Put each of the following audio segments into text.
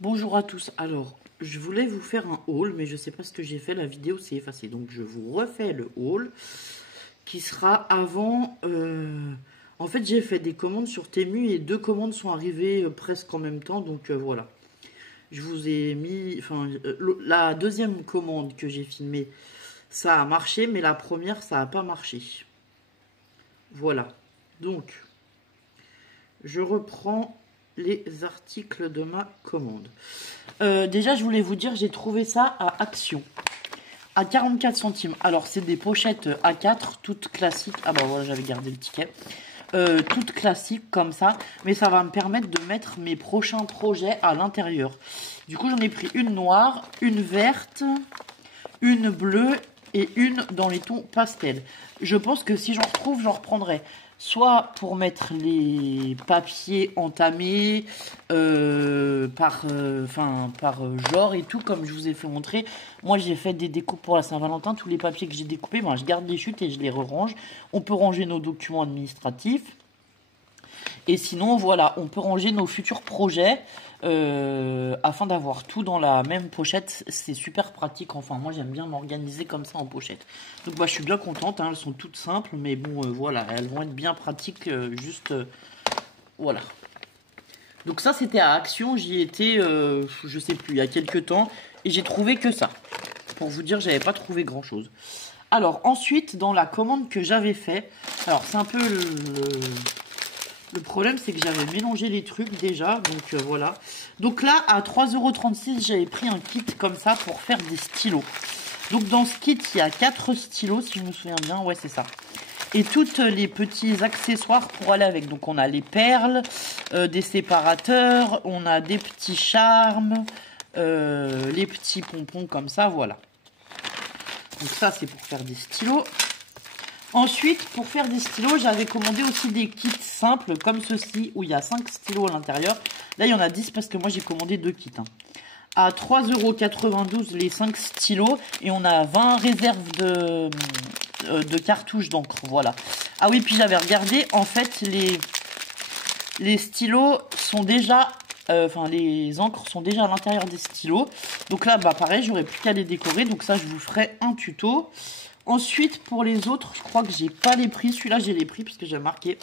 Bonjour à tous. Alors, je voulais vous faire un haul, mais je sais pas ce que j'ai fait. La vidéo s'est effacée, donc je vous refais le haul qui sera avant. En fait, j'ai fait des commandes sur Temu et deux commandes sont arrivées presque en même temps, donc voilà. Je vous ai mis, la deuxième commande que j'ai filmée, ça a marché, mais la première, ça a pas marché. Voilà. Donc, je reprends les articles de ma commande. Déjà, je voulais vous dire, j'ai trouvé ça à Action, à 44 centimes. Alors, c'est des pochettes A4, toutes classiques. Ah bah voilà, j'avais gardé le ticket. Toutes classiques comme ça, mais ça va me permettre de mettre mes prochains projets à l'intérieur. Du coup, j'en ai pris une noire, une verte, une bleue et une dans les tons pastel. Je pense que si j'en retrouve, j'en reprendrai. Soit pour mettre les papiers entamés par genre et tout, comme je vous ai fait montrer. Moi, j'ai fait des découpes pour la Saint-Valentin. Tous les papiers que j'ai découpés, ben, je garde les chutes et je les re-range. On peut ranger nos documents administratifs. Et sinon, voilà, on peut ranger nos futurs projets afin d'avoir tout dans la même pochette. C'est super pratique. Enfin, moi, j'aime bien m'organiser comme ça en pochette. Donc, bah, je suis bien contente. Hein, elles sont toutes simples, mais bon, voilà, elles vont être bien pratiques. Voilà. Donc ça, c'était à Action. J'y étais, je sais plus, il y a quelques temps. Et j'ai trouvé que ça. Pour vous dire, j'avais pas trouvé grand-chose. Alors, ensuite, dans la commande que j'avais fait, alors, c'est un peu le problème, c'est que j'avais mélangé les trucs déjà, donc voilà. Donc là, à 3,36 €, j'avais pris un kit comme ça pour faire des stylos. Donc dans ce kit, il y a 4 stylos, si je me souviens bien. Ouais, c'est ça. Et tous les petits accessoires pour aller avec. Donc on a les perles, des séparateurs, on a des petits charmes, les petits pompons comme ça, voilà. Donc ça, c'est pour faire des stylos. Ensuite, pour faire des stylos, j'avais commandé aussi des kits simples comme ceci, où il y a 5 stylos à l'intérieur. Là, il y en a 10 parce que moi, j'ai commandé 2 kits. Hein. À 3,92 € les 5 stylos. Et on a 20 réserves de cartouches d'encre. Voilà. Ah oui, puis j'avais regardé. En fait, les stylos sont déjà... les encres sont déjà à l'intérieur des stylos. Donc là, bah pareil, j'aurais plus qu'à les décorer. Donc ça, je vous ferai un tuto. Ensuite, pour les autres, je crois que j'ai pas les prix. Celui-là, j'ai les prix parce que j'ai marqué.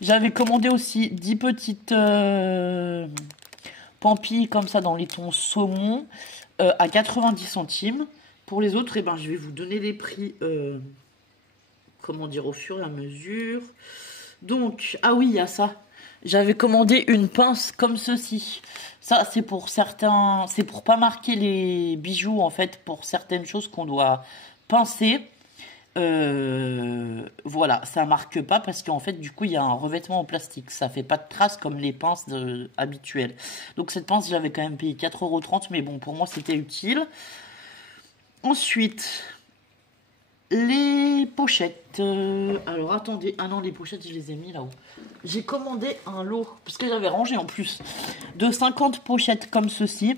J'avais commandé aussi 10 petites pampilles comme ça dans les tons saumon à 90 centimes. Pour les autres, eh ben, je vais vous donner les prix, comment dire, au fur et à mesure. Donc, ah oui, il y a ça. J'avais commandé une pince comme ceci. Ça, c'est pour certains... C'est pour pas marquer les bijoux, en fait, pour certaines choses qu'on doit pincer. Voilà, ça marque pas parce qu'en fait, du coup, il y a un revêtement en plastique. Ça fait pas de traces comme les pinces habituelles. Donc, cette pince, j'avais quand même payé 4,30 €. Mais bon, pour moi, c'était utile. Ensuite... les pochettes. Alors attendez. Ah non, les pochettes, je les ai mis là-haut. J'ai commandé un lot, parce que j'avais rangé en plus, de 50 pochettes comme ceci.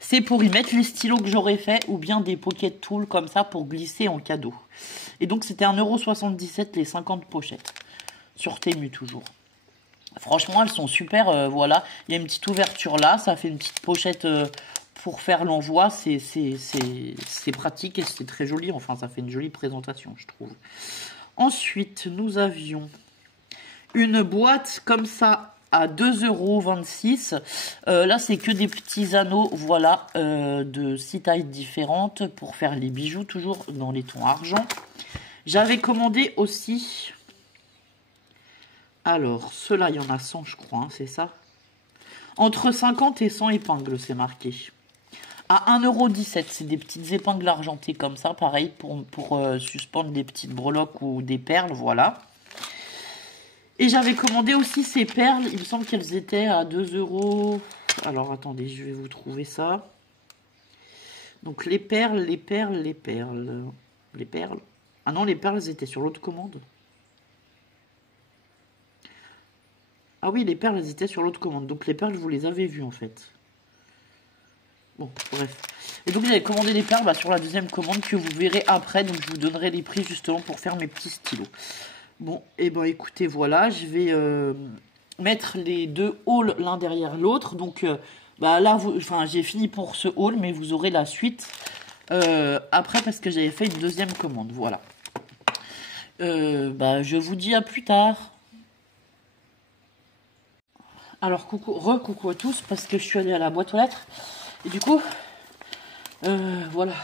C'est pour y mettre les stylos que j'aurais fait, ou bien des pocket tools comme ça pour glisser en cadeau. Et donc c'était 1,77 € les 50 pochettes. Sur Temu toujours. Franchement, elles sont super, voilà. Il y a une petite ouverture là, ça fait une petite pochette... pour faire l'envoi, c'est pratique et c'est très joli. Enfin, ça fait une jolie présentation, je trouve. Ensuite, nous avions une boîte comme ça à 2,26 €. Là, c'est que des petits anneaux, voilà, de 6 tailles différentes pour faire les bijoux, toujours dans les tons argent. J'avais commandé aussi... Alors, ceux-là, il y en a 100, je crois, hein, c'est ça. Entre 50 et 100 épingles, c'est marqué. À 1,17 €, c'est des petites épingles argentées comme ça, pareil, pour suspendre des petites breloques ou des perles, voilà. Et j'avais commandé aussi ces perles, il me semble qu'elles étaient à 2 €. Alors, attendez, je vais vous trouver ça. Donc, les perles, les perles, les perles. Les perles. Ah non, les perles, elles étaient sur l'autre commande. Ah oui, les perles, elles étaient sur l'autre commande. Donc, les perles, vous les avez vues, en fait. Bon, bref. Et donc, j'avais commandé des perles sur la deuxième commande que vous verrez après. Donc, je vous donnerai les prix justement pour faire mes petits stylos. Bon, et ben écoutez, voilà. Je vais mettre les deux hauls l'un derrière l'autre. Donc, Bah là, enfin, j'ai fini pour ce haul, mais vous aurez la suite après parce que j'avais fait une deuxième commande. Voilà. Bah, je vous dis à plus tard. Alors, coucou à tous parce que je suis allée à la boîte aux lettres. Et du coup, voilà.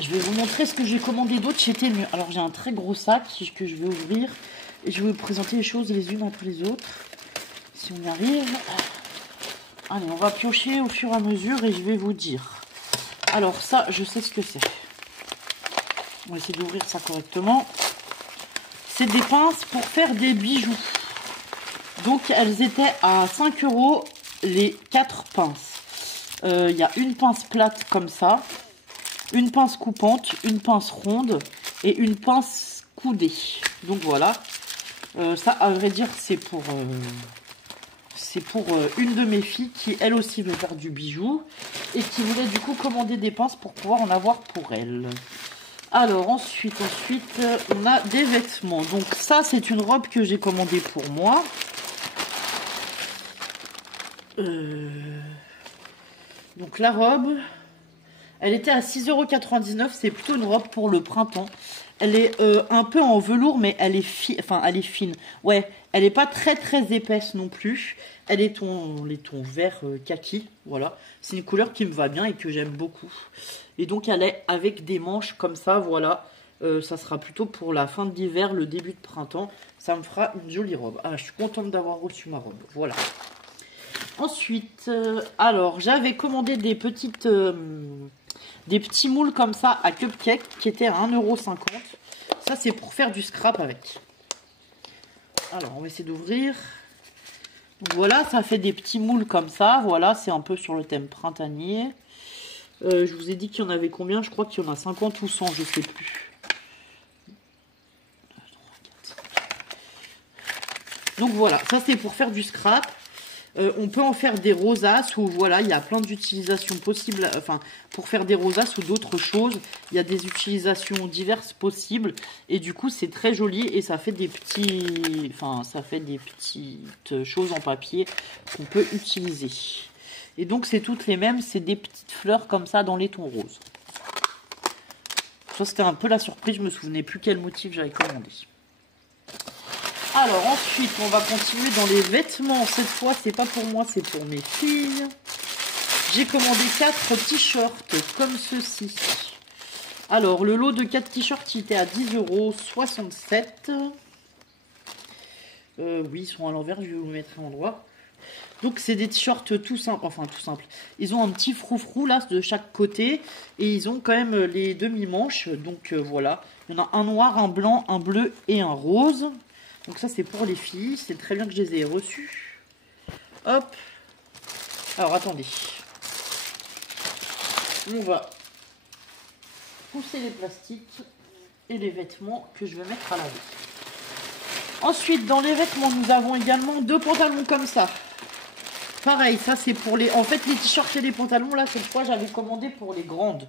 Je vais vous montrer ce que j'ai commandé d'autre chez Temu. Alors, j'ai un très gros sac que je vais ouvrir. Et je vais vous présenter les choses les unes après les autres. Si on y arrive. Allez, on va piocher au fur et à mesure et je vais vous dire. Alors, ça, je sais ce que c'est. On va essayer d'ouvrir ça correctement. C'est des pinces pour faire des bijoux. Donc, elles étaient à 5 € les 4 pinces. Il y a une pince plate comme ça, une pince coupante, une pince ronde et une pince coudée. Donc voilà. Ça, à vrai dire, c'est pour une de mes filles qui, elle aussi, veut faire du bijou et qui voulait du coup commander des pinces pour pouvoir en avoir pour elle. Alors, ensuite, on a des vêtements. Donc ça, c'est une robe que j'ai commandée pour moi. Donc la robe, elle était à 6,99 €. C'est plutôt une robe pour le printemps. Elle est un peu en velours, mais elle est elle est fine. Ouais, elle est pas très épaisse non plus. Elle est les tons vert kaki. Voilà, c'est une couleur qui me va bien et que j'aime beaucoup. Et donc elle est avec des manches comme ça. Voilà, ça sera plutôt pour la fin de l'hiver, le début de printemps. Ça me fera une jolie robe. Ah, je suis contente d'avoir reçu ma robe. Voilà. Ensuite, alors j'avais commandé des petits moules comme ça à cupcake qui étaient à 1,50 €. Ça, c'est pour faire du scrap avec. Alors, on va essayer d'ouvrir. Voilà, ça fait des petits moules comme ça. Voilà, c'est un peu sur le thème printanier. Je vous ai dit qu'il y en avait combien? Je crois qu'il y en a 50 ou 100, je sais plus. Donc voilà, ça c'est pour faire du scrap. On peut en faire des rosaces ou voilà, il y a plein d'utilisations possibles. Enfin, pour faire des rosaces ou d'autres choses, il y a des utilisations diverses possibles. Et du coup, c'est très joli et ça fait des petits, ça fait des petites choses en papier qu'on peut utiliser. Et donc, c'est toutes les mêmes. C'est des petites fleurs comme ça dans les tons roses. Ça, c'était un peu la surprise. Je me souvenais plus quel motif j'avais commandé. Alors ensuite, on va continuer dans les vêtements. Cette fois, c'est pas pour moi, c'est pour mes filles. J'ai commandé 4 t-shirts comme ceci. Alors, le lot de 4 t-shirts, il était à 10,67 €. Oui, ils sont à l'envers, je vais vous mettre à l'endroit. Donc, c'est des t-shirts tout simples. Enfin, tout simple. Ils ont un petit froufrou là de chaque côté. Et ils ont quand même les demi-manches. Donc, voilà. Il y en a un noir, un blanc, un bleu et un rose. Donc ça, c'est pour les filles. C'est très bien que je les ai reçus. Hop. Alors, attendez. On va pousser les plastiques et les vêtements que je vais mettre à laver. Ensuite, dans les vêtements, nous avons également 2 pantalons comme ça. Pareil, ça, c'est pour les... En fait, les t-shirts et les pantalons, là, cette fois, j'avais commandé pour les grandes.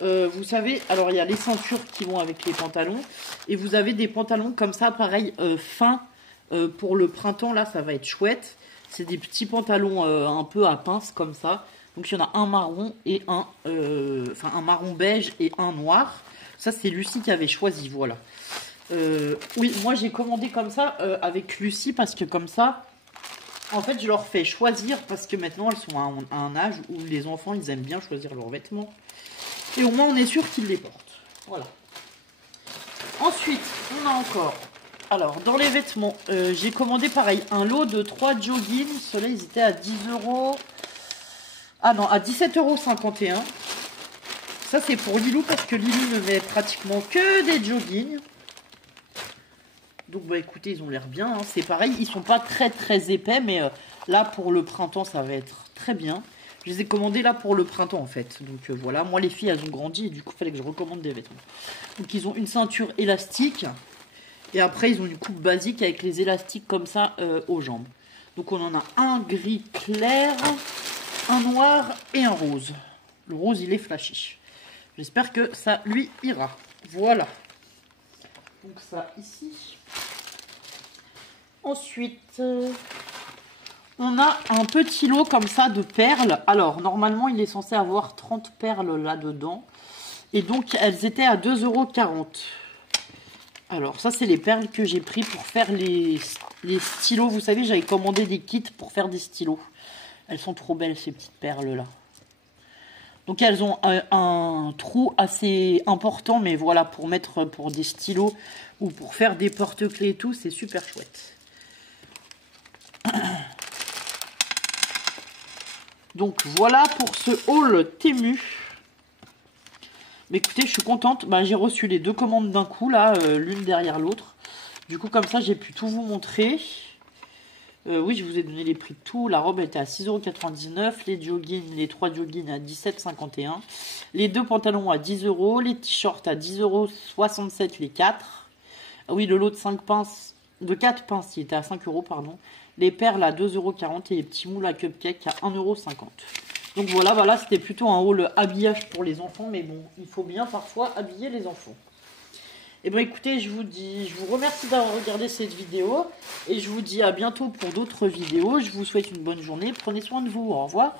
Vous savez, alors il y a les ceintures qui vont avec les pantalons et vous avez des pantalons comme ça, pareil, fins pour le printemps. Là, ça va être chouette. C'est des petits pantalons un peu à pince comme ça. Donc il y en a un marron et un marron beige et un noir. Ça, c'est Lucie qui avait choisi, voilà. Oui, moi j'ai commandé comme ça avec Lucie parce que comme ça, en fait, je leur fais choisir parce que maintenant elles sont à un âge où les enfants ils aiment bien choisir leurs vêtements. Et au moins, on est sûr qu'ils les portent. Voilà. Ensuite, on a encore... Alors, dans les vêtements, j'ai commandé pareil, un lot de 3 joggings. Ceux-là, ils étaient à 10 €. Ah non, à 17,51 €. Ça, c'est pour Lilou parce que Lilou ne met pratiquement que des joggings. Donc, bah écoutez, ils ont l'air bien. Hein. C'est pareil, ils sont pas très épais. Mais là, pour le printemps, ça va être très bien. Je les ai commandés là pour le printemps en fait. Donc voilà, moi les filles elles ont grandi et du coup il fallait que je recommande des vêtements. Donc ils ont une ceinture élastique et après ils ont une coupe basique avec les élastiques comme ça aux jambes. Donc on en a un gris clair, un noir et un rose. Le rose il est flashy. J'espère que ça lui ira. Voilà. Donc ça ici. Ensuite... On a un petit lot comme ça de perles. Alors, normalement, il est censé avoir 30 perles là-dedans. Et donc, elles étaient à 2,40 €. Alors, ça, c'est les perles que j'ai pris pour faire les stylos. Vous savez, j'avais commandé des kits pour faire des stylos. Elles sont trop belles, ces petites perles-là. Donc, elles ont un trou assez important. Mais voilà, pour mettre pour des stylos ou pour faire des porte-clés et tout, c'est super chouette. Donc voilà pour ce haul Temu. Mais écoutez, je suis contente. Bah, j'ai reçu les deux commandes d'un coup, là, l'une derrière l'autre. Du coup, comme ça, j'ai pu tout vous montrer. Oui, je vous ai donné les prix de tout. La robe était à 6,99 €. Les joggings, les 3 joggings à 17,51 €. Les 2 pantalons à 10 €. Les t-shirts à 10,67 € les 4. Ah oui, le lot de 5 pinces, de 4 pinces, il était à 5 €, pardon. Les perles à 2,40 € et les petits moules à cupcake à 1,50 €. Donc voilà, c'était plutôt un haul habillage pour les enfants. Mais bon, il faut bien parfois habiller les enfants. Et bien écoutez, je vous remercie d'avoir regardé cette vidéo. Et je vous dis à bientôt pour d'autres vidéos. Je vous souhaite une bonne journée. Prenez soin de vous. Au revoir.